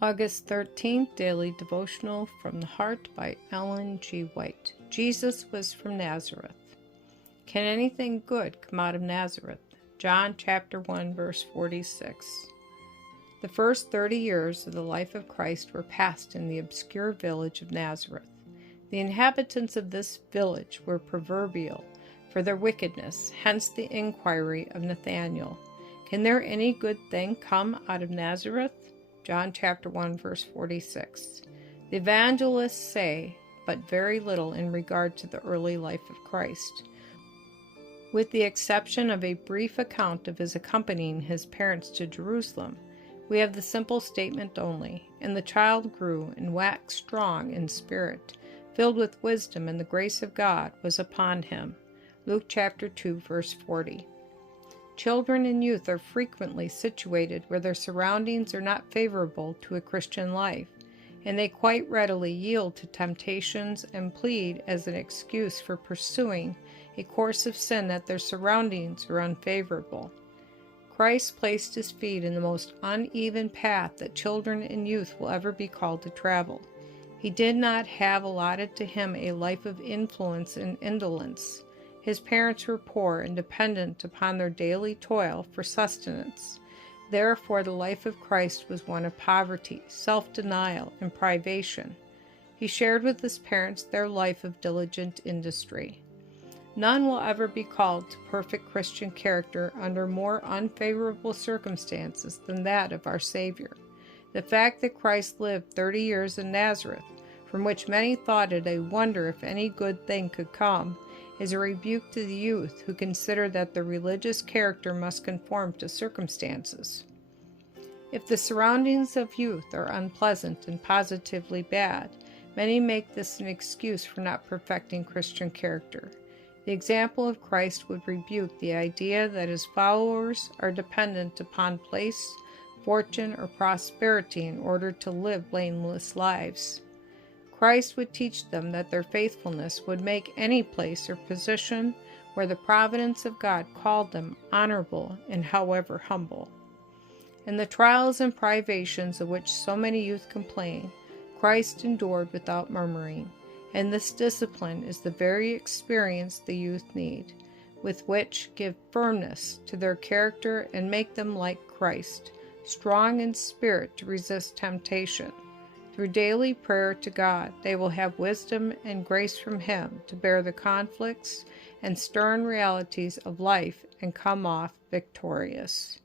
August 13th, Daily Devotional from the Heart by Ellen G. White. Jesus was from Nazareth. Can anything good come out of Nazareth? John chapter 1, verse 46. The first 30 years of the life of Christ were passed in the obscure village of Nazareth. The inhabitants of this village were proverbial for their wickedness, hence the inquiry of Nathanael, "Can there any good thing come out of Nazareth?" John chapter 1, verse 46. The evangelists say but very little in regard to the early life of Christ, with the exception of a brief account of his accompanying his parents to Jerusalem. We have the simple statement only, "And the child grew and waxed strong in spirit, filled with wisdom, and the grace of God was upon him." Luke chapter 2, verse 40. Children and youth are frequently situated where their surroundings are not favorable to a Christian life, and they quite readily yield to temptations and plead as an excuse for pursuing a course of sin that their surroundings are unfavorable. Christ placed his feet in the most uneven path that children and youth will ever be called to travel. He did not have allotted to him a life of influence and indolence. His parents were poor and dependent upon their daily toil for sustenance. Therefore, the life of Christ was one of poverty, self-denial, and privation. He shared with his parents their life of diligent industry. None will ever be called to perfect Christian character under more unfavorable circumstances than that of our Savior. The fact that Christ lived 30 years in Nazareth, from which many thought it a wonder if any good thing could come, is a rebuke to the youth who consider that their religious character must conform to circumstances. If the surroundings of youth are unpleasant and positively bad, many make this an excuse for not perfecting Christian character. The example of Christ would rebuke the idea that his followers are dependent upon place, fortune, or prosperity in order to live blameless lives. Christ would teach them that their faithfulness would make any place or position where the providence of God called them honorable and however humble. In the trials and privations of which so many youth complain, Christ endured without murmuring, and this discipline is the very experience the youth need, with which give firmness to their character and make them like Christ, strong in spirit to resist temptation. Through daily prayer to God, they will have wisdom and grace from him to bear the conflicts and stern realities of life and come off victorious.